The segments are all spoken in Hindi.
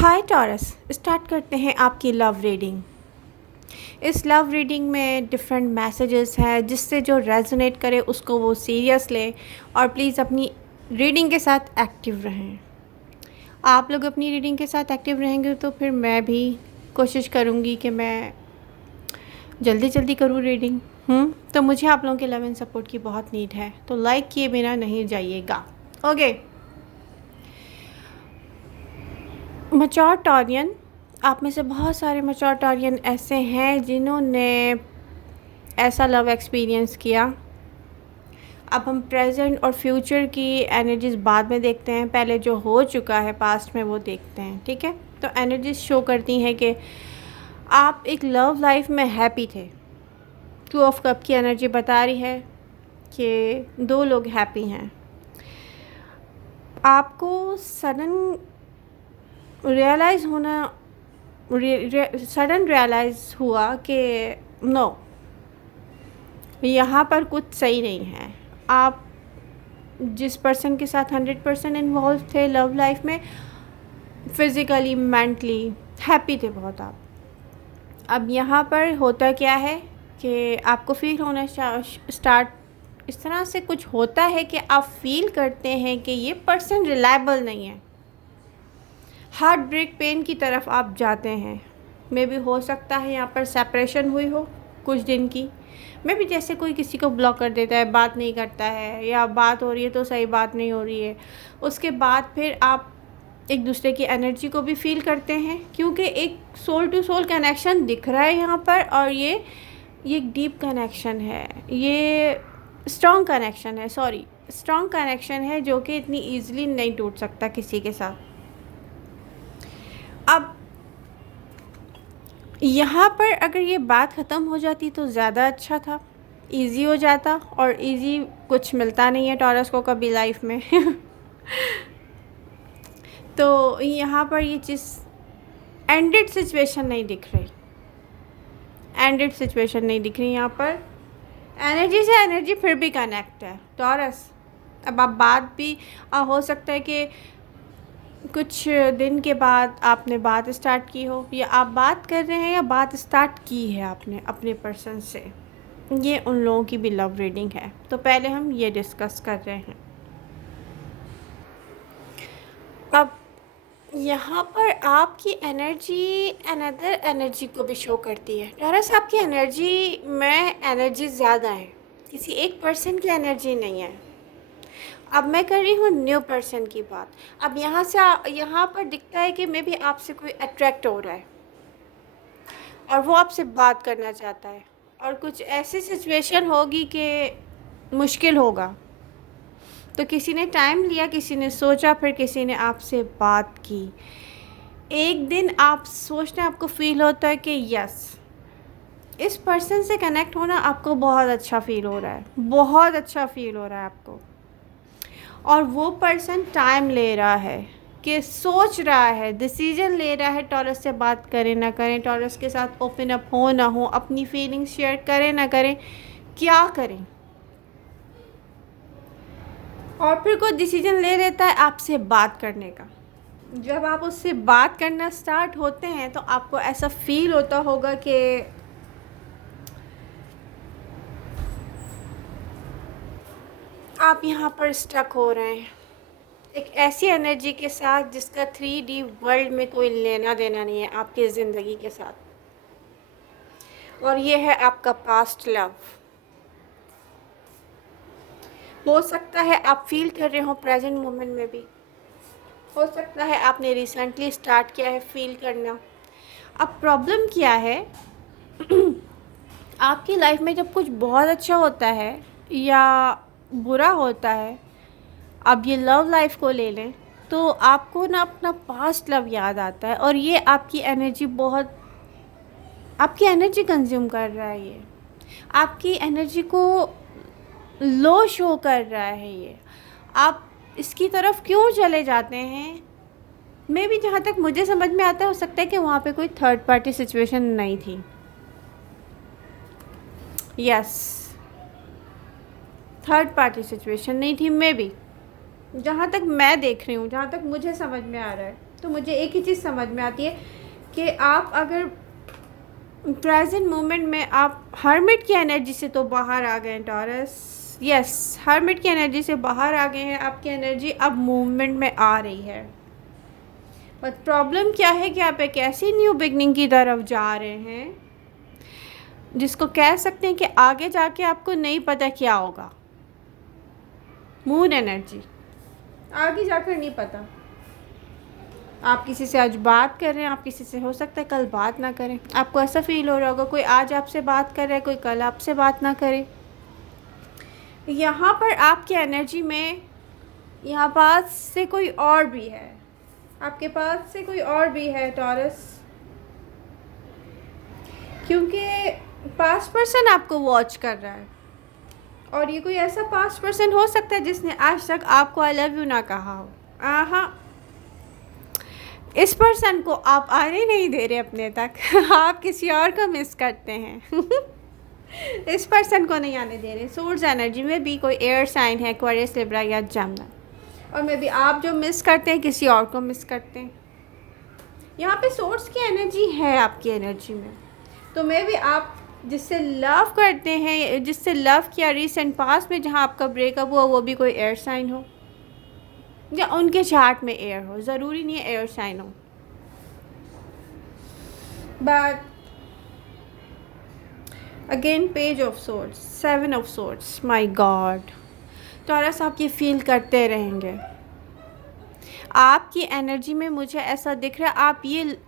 हाय टॉरस, स्टार्ट करते हैं आपकी लव रीडिंग। इस लव रीडिंग में डिफरेंट मैसेजेस हैं, जिससे जो रेजोनेट करे उसको वो सीरियस ले और प्लीज़ अपनी रीडिंग के साथ एक्टिव रहें। आप लोग अपनी रीडिंग के साथ एक्टिव रहेंगे तो फिर मैं भी कोशिश करूँगी कि मैं जल्दी जल्दी करूँ रीडिंग। तो मुझे आप लोगों के लव एंड सपोर्ट की बहुत नीड है, तो लाइक किए बिना नहीं जाइएगा। ओके। मैच्योर टॉरियन, आप में से बहुत सारे मैच्योर टॉरियन ऐसे हैं जिन्होंने ऐसा लव एक्सपीरियंस किया। अब हम प्रेजेंट और फ्यूचर की एनर्जीज बाद में देखते हैं, पहले जो हो चुका है पास्ट में वो देखते हैं, ठीक है। तो एनर्जीज शो करती हैं कि आप एक लव लाइफ में हैप्पी थे। 2 ऑफ कप की एनर्जी बता रही है कि 2 लोग हैप्पी हैं। आपको सडन रियलाइज़ होना सडन रियलाइज़ हुआ कि नो, यहाँ पर कुछ सही नहीं है। आप जिस पर्सन के साथ 100% इन्वॉल्व थे लव लाइफ में, फिज़िकली मेंटली हैप्पी थे बहुत आप। अब यहाँ पर होता क्या है कि आपको फील होना स्टार्ट इस तरह से कुछ होता है कि आप फील करते हैं कि ये पर्सन रिलायबल नहीं है। हार्ट ब्रेक पेन की तरफ आप जाते हैं। मे भी हो सकता है यहाँ पर सेपरेशन हुई हो कुछ दिन की। मे भी जैसे कोई किसी को ब्लॉक कर देता है, बात नहीं करता है, या बात हो रही है तो सही बात नहीं हो रही है। उसके बाद फिर आप एक दूसरे की एनर्जी को भी फील करते हैं, क्योंकि एक सोल टू सोल कनेक्शन दिख रहा है यहाँ पर। और ये एक डीप कनेक्शन है, ये स्ट्रॉन्ग कनेक्शन है, स्ट्रॉन्ग कनेक्शन है जो कि इतनी ईजिली नहीं टूट सकता किसी के साथ। अब यहाँ पर अगर ये बात ख़त्म हो जाती तो ज़्यादा अच्छा था, इजी हो जाता। और इजी कुछ मिलता नहीं है टॉरस को कभी लाइफ में। तो यहाँ पर ये चीज़ एंडेड सिचुएशन नहीं दिख रही, यहाँ पर एनर्जी से एनर्जी फिर भी कनेक्ट है टॉरस। अब आप बात भी हो सकता है कि कुछ दिन के बाद आपने बात स्टार्ट की हो, या आप बात कर रहे हैं या बात स्टार्ट की है आपने अपने पर्सन से। ये उन लोगों की भी लव रीडिंग है। तो पहले हम ये डिस्कस कर रहे हैं। अब यहाँ पर आपकी एनर्जी अनदर एनर्जी को भी शो करती है। टॉरस, आपकी एनर्जी में एनर्जी ज़्यादा है, किसी एक पर्सन की एनर्जी नहीं है। अब मैं कर रही हूँ न्यू पर्सन की बात। अब यहाँ पर दिखता है कि मे भी आपसे कोई अट्रैक्ट हो रहा है और वो आपसे बात करना चाहता है, और कुछ ऐसी सिचुएशन होगी कि मुश्किल होगा। तो किसी ने टाइम लिया, किसी ने सोचा, फिर किसी ने आपसे बात की। एक दिन आप सोचते हैं, आपको फील होता है कि यस, इस पर्सन से कनेक्ट होना आपको बहुत अच्छा फील हो रहा है, आपको। और वो पर्सन टाइम ले रहा है, कि सोच रहा है, डिसीजन ले रहा है टॉरस से बात करें ना करें, टॉरस के साथ ओपन अप हो ना हो, अपनी फीलिंग्स शेयर करें ना करें, क्या करें। और फिर कोई डिसीजन ले लेता है आपसे बात करने का। जब आप उससे बात करना स्टार्ट होते हैं तो आपको ऐसा फील होता होगा कि आप यहाँ पर स्टक हो रहे हैं एक ऐसी एनर्जी के साथ जिसका 3D वर्ल्ड में कोई लेना देना नहीं है आपकी ज़िंदगी के साथ। और ये है आपका पास्ट लव। हो सकता है आप फील कर रहे हो प्रेजेंट मोमेंट में भी, हो सकता है आपने रिसेंटली स्टार्ट किया है फील करना। अब प्रॉब्लम क्या है, आपकी लाइफ में जब कुछ बहुत अच्छा होता है या बुरा होता है, अब ये लव लाइफ को ले लें, तो आपको ना अपना पास्ट लव याद आता है, और ये आपकी एनर्जी कंज्यूम कर रहा है। ये आपकी एनर्जी को लो शो कर रहा है। ये आप इसकी तरफ क्यों चले जाते हैं। मे भी जहाँ तक मुझे समझ में आता है, हो सकता है कि वहाँ पे कोई थर्ड पार्टी सिचुएशन नहीं थी। यस, थर्ड पार्टी सिचुएशन नहीं थी। मे भी जहाँ तक मैं देख रही हूँ, जहाँ तक मुझे समझ में आ रहा है, तो मुझे एक ही चीज़ समझ में आती है कि आप अगर प्रेजेंट मोमेंट में आप हर्मिट की एनर्जी से तो बाहर आ गए हैं टॉरस। यस, हर्मिट की एनर्जी से बाहर आ गए हैं, आपकी एनर्जी अब मूवमेंट में आ रही है। बट प्रॉब्लम क्या है कि आप एक ऐसी न्यू बिगनिंग की तरफ जा रहे हैं जिसको कह सकते हैं कि आगे जाके आपको नहीं पता क्या होगा। मून एनर्जी, आगे जाकर नहीं पता। आप किसी से आज बात कर रहे हैं, आप किसी से हो सकता है कल बात ना करें। आपको ऐसा फील हो रहा होगा कोई आज आपसे बात कर रहा है, कोई कल आपसे बात ना करे। यहाँ पर आपकी एनर्जी में यहाँ पास से कोई और भी है, आपके पास से कोई और भी है टॉरस, क्योंकि पास्ट पर्सन आपको वॉच कर रहा है। और ये कोई ऐसा पास्ट पर्सन हो सकता है जिसने आज तक आपको आई लव यू ना कहा हो। हाँ, इस पर्सन को आप आने नहीं दे रहे अपने तक आप किसी और को मिस करते हैं इस पर्सन को नहीं आने दे रहे। सोर्स एनर्जी में भी कोई एयर साइन है, एक्वेरियस, लिब्रा या जमना, और मे बी आप जो मिस करते हैं किसी और को मिस करते हैं। यहाँ पे सोर्स की एनर्जी है आपकी एनर्जी में, तो मे बी आप जिससे लव करते हैं, जिससे लव किया रिसेंट पास्ट में, जहाँ आपका ब्रेकअप हुआ, वो भी कोई एयर साइन हो या उनके चार्ट में एयर हो, ज़रूरी नहीं है एयर साइन हो। But again page of swords, 7 of swords, my God taurus, आप ये फील करते रहेंगे। आपकी एनर्जी में मुझे ऐसा दिख रहा है,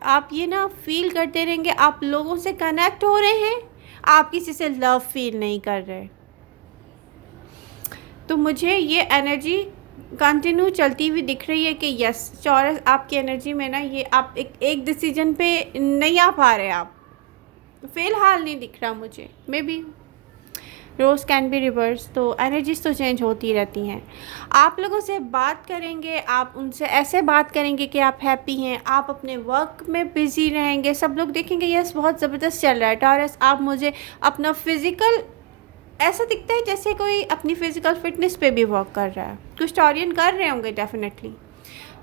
आप ये ना फील करते रहेंगे। आप लोगों से कनेक्ट हो रहे हैं, आप किसी से लव फील नहीं कर रहे। तो मुझे ये एनर्जी कंटिन्यू चलती हुई दिख रही है कि यस टॉरस, आपकी एनर्जी में ना ये आप एक डिसीजन पे नहीं आ पा रहे। आप फ़िलहाल नहीं दिख रहा मुझे। Maybe roles can be reverse, तो एनर्जीज तो चेंज होती रहती हैं। आप लोगों से बात करेंगे, आप उनसे ऐसे बात करेंगे कि आप हैप्पी हैं, आप अपने वर्क में बिज़ी रहेंगे। सब लोग देखेंगे यस बहुत ज़बरदस्त चल रहा है टॉरस। आप मुझे अपना फ़िज़िकल ऐसा दिखता है जैसे कोई अपनी फ़िज़िकल फ़िटनेस पे भी वर्क कर रहा है। कुछ टॉरियन कर रहे होंगे डेफिनेटली।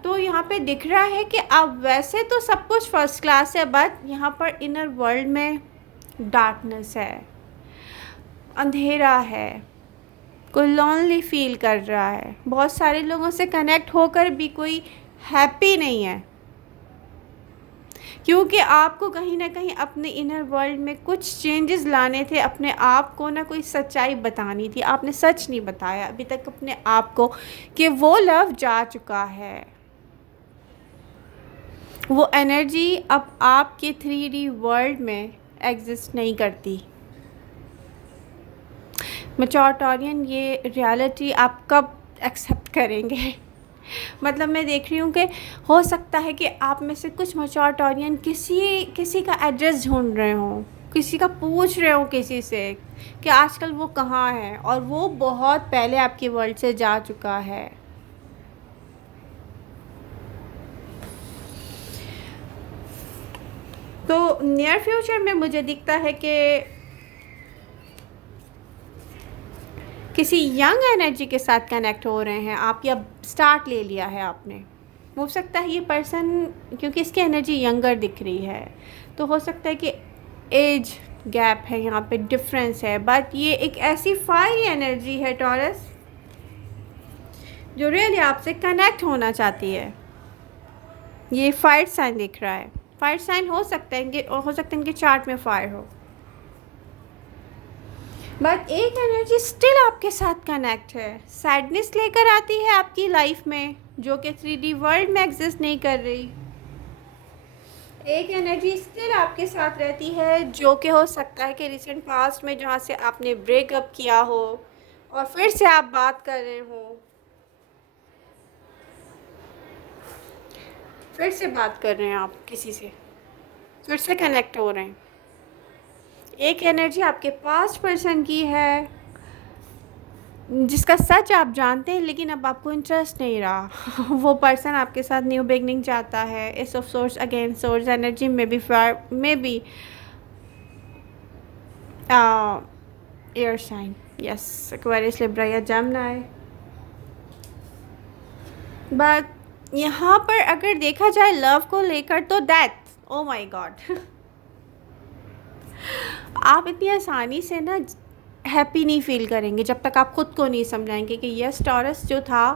तो यहाँ पे दिख रहा है कि आप वैसे तो सब कुछ फ़र्स्ट क्लास है, बट यहाँ पर इनर वर्ल्ड में डार्कनेस है, अंधेरा है, कोई लॉनली फील कर रहा है, बहुत सारे लोगों से कनेक्ट होकर भी कोई हैप्पी नहीं है, क्योंकि आपको कहीं ना कहीं अपने इनर वर्ल्ड में कुछ चेंजेस लाने थे। अपने आप को ना कोई सच्चाई बतानी थी, आपने सच नहीं बताया अभी तक अपने आप को कि वो लव जा चुका है। वो एनर्जी अब आपके 3D वर्ल्ड में एग्जिस्ट नहीं करती। मैच्योर टॉरियन, ये रियलिटी आप कब एक्सेप्ट करेंगे? मतलब मैं देख रही हूँ कि हो सकता है कि आप में से कुछ मैच्योर टॉरियन किसी का एड्रेस ढूंढ रहे हों, किसी का पूछ रहे हो किसी से कि आजकल वो कहाँ है, और वो बहुत पहले आपके वर्ल्ड से जा चुका है। तो नियर फ्यूचर में मुझे दिखता है कि किसी यंग एनर्जी के साथ कनेक्ट हो रहे हैं आप, या स्टार्ट ले लिया है आपने। हो सकता है ये पर्सन, क्योंकि इसकी एनर्जी यंगर दिख रही है, तो हो सकता है कि एज गैप है, यहाँ पे डिफरेंस है, बट ये एक ऐसी फायरी एनर्जी है टॉरस जो रियली आपसे कनेक्ट होना चाहती है। ये फायर साइन दिख रहा है, फायर साइन हो सकता है इनके चार्ट में फायर हो, बट एक एनर्जी स्टिल आपके साथ कनेक्ट है, सैडनेस लेकर आती है आपकी लाइफ में, जो कि 3D वर्ल्ड में एग्जिस्ट नहीं कर रही। एक एनर्जी स्टिल आपके साथ रहती है, जो कि हो सकता है कि रिसेंट पास्ट में जहाँ से आपने ब्रेकअप किया हो और फिर से आप बात कर रहे हो, फिर से बात कर रहे हैं आप किसी से, फिर से कनेक्ट हो रहे हैं। एक एनर्जी आपके पास्ट पर्सन की है जिसका सच आप जानते हैं, लेकिन अब आपको इंटरेस्ट नहीं रहा वो पर्सन आपके साथ न्यू बिगनिंग चाहता है। As of source, again source energy में भी air sign, yes, Aquarius, Libra या जेमिनी। बट यहाँ पर अगर देखा जाए लव को लेकर तो डेथ, ओ माय गॉड। आप इतनी आसानी से ना हैप्पी नहीं फील करेंगे जब तक आप खुद को नहीं समझाएंगे कि यस, टॉरस जो था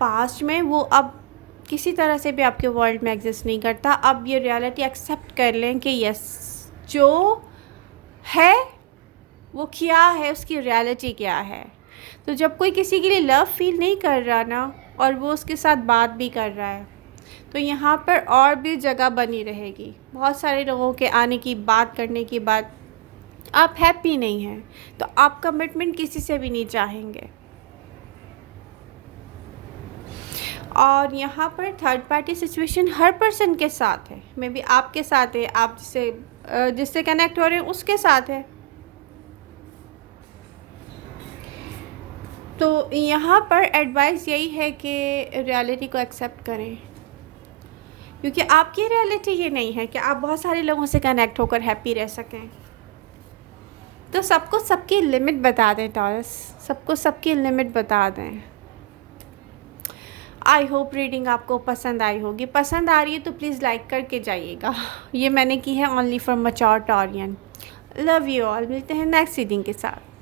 पास्ट में वो अब किसी तरह से भी आपके वर्ल्ड में एग्जिस्ट नहीं करता। अब ये रियलिटी एक्सेप्ट कर लें कि यस, जो है वो क्या है, उसकी रियलिटी क्या है। तो जब कोई किसी के लिए लव फील नहीं कर रहा ना और वो उसके साथ बात भी कर रहा है, तो यहाँ पर और भी जगह बनी रहेगी। बहुत सारे लोगों के आने की, बात करने की बाद आप हैप्पी नहीं हैं तो आप कमिटमेंट किसी से भी नहीं चाहेंगे। और यहाँ पर थर्ड पार्टी सिचुएशन हर पर्सन के साथ है, मे बी आपके साथ है, आप जिससे कनेक्ट हो रहे हैं उसके साथ है। तो यहाँ पर एडवाइस यही है कि रियलिटी को एक्सेप्ट करें, क्योंकि आपकी रियलिटी ये नहीं है कि आप बहुत सारे लोगों से कनेक्ट होकर हैप्पी रह सकें। तो सबको सबकी लिमिट बता दें टॉरस, सबको सबकी लिमिट बता दें। आई होप रीडिंग आपको पसंद आई होगी। पसंद आ रही है तो प्लीज़ लाइक करके जाइएगा। ये मैंने की है only for mature Taurean. Love you all. मिलते हैं नेक्स्ट रीडिंग के साथ।